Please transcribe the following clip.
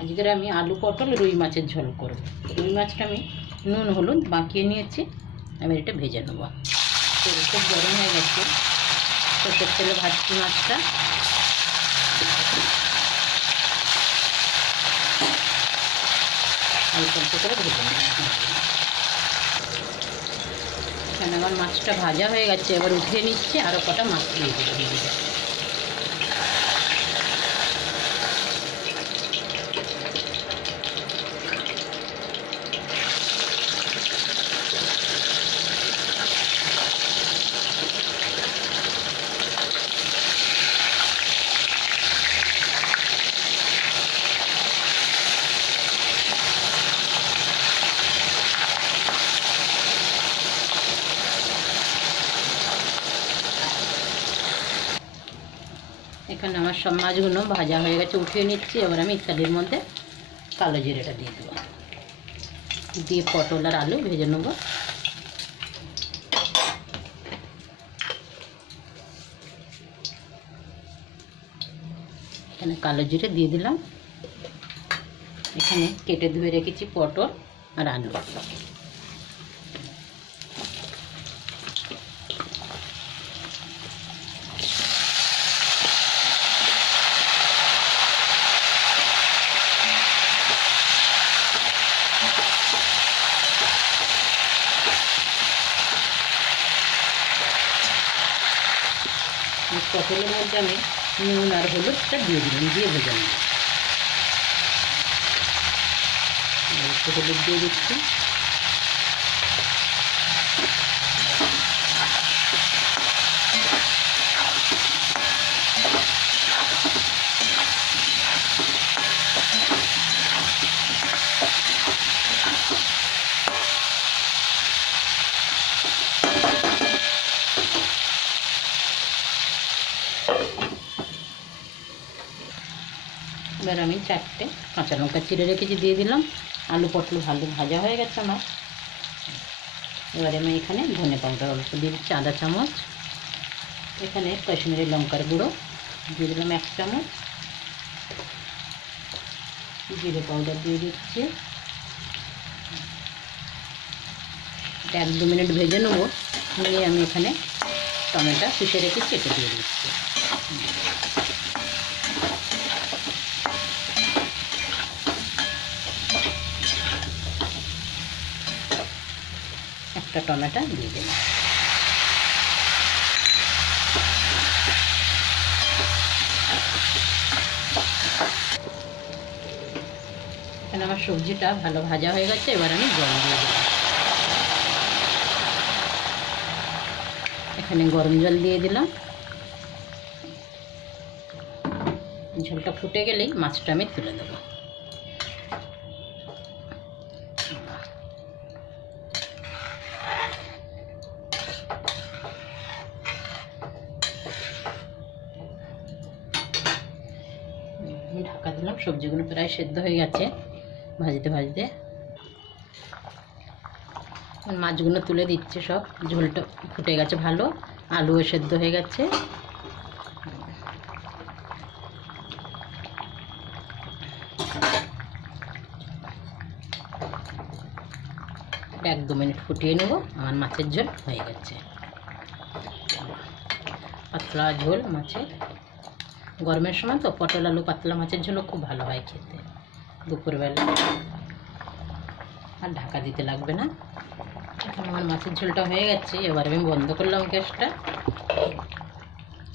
আজকের আমি আলু পটল রুই মাছের ঝোল করব। রুই মাছটা আমি নুন হলুদ মাখিয়ে নিয়েছি, এবার এটা ভেজে নেব। তেল খুব গরম হয়ে গেছে, সরষের তেলে ভাজছি মাছটা। অল্প অল্প করে ভেজে নেব। এখানে আমার মাছটা ভাজা হয়ে গেছে, এবার উঠিয়ে নিচ্ছি, আরও কটা মাছ দিয়ে দেবো। এখানে আমার সব মাছগুলো ভাজা হয়ে গেছে, উঠিয়ে নিচ্ছি। এবার আমি তেলের মধ্যে কালো জিরেটা দিয়ে দেবো, দিয়ে পটল আর আলু ভেজে নেব। এখানে কালো জিরে দিয়ে দিলাম। এখানে কেটে ধুয়ে রেখেছি পটল আর আলু। পটলের মধ্যে আমি নুন আর হলুদটা দিয়ে দিলাম, দিয়ে ভেজে নেব। একটু হলুদ দিয়ে দিচ্ছি। এবার আমি 4টে কাঁচা লঙ্কা চিড়ে রেখেছি, দিয়ে দিলাম। আলু পটল ভালো ভাজা হয়ে গেছে আমার। এবারে আমি এখানে ধনে পাউডার অল্প দিয়ে দিচ্ছি, আধা চামচ। এখানে কাশ্মীরি লঙ্কার গুঁড়ো দিয়ে দিলাম 1 চামচ। জিরে পাউডার দিয়ে দিচ্ছি। 1-2 মিনিট ভেজে নেবো। নিয়ে আমি এখানে টমেটো পিষে রেখে কেটে দিয়ে দিচ্ছি। একটা টমেটো দিয়ে দিলাম। এখানে আমার সবজিটা ভালো ভাজা হয়ে গেছে, এবার আমি জল দিয়ে দিলাম। এখানে গরম জল দিয়ে দিলাম। ঝোলটা ফুটে গেলেই মাছটা আমি তুলে দেবো। ঢাকা দিলাম, সবজিগুলো প্রায় সেদ্ধ হয়ে গেছে ভাজতে ভাজতে। মাছগুলো তুলে দিচ্ছে সব, ঝোলটা ফুটে গেছে ভালো, আলুও সেদ্ধ হয়ে গেছে। এটা 1-2 মিনিট ফুটিয়ে নেব। আমার মাছের ঝোল হয়ে গেছে, পাতলা ঝোল মাছের। গরমের সময় তো পটল আলু পাতলা মাছের ঝোলও খুব ভালো হয় খেতে দুপুরবেলা, আর ঢাকা দিতে লাগবে না। এখন আমার মাছের ঝোলটা হয়ে গেছে, এবার আমি বন্ধ করলাম গ্যাসটা।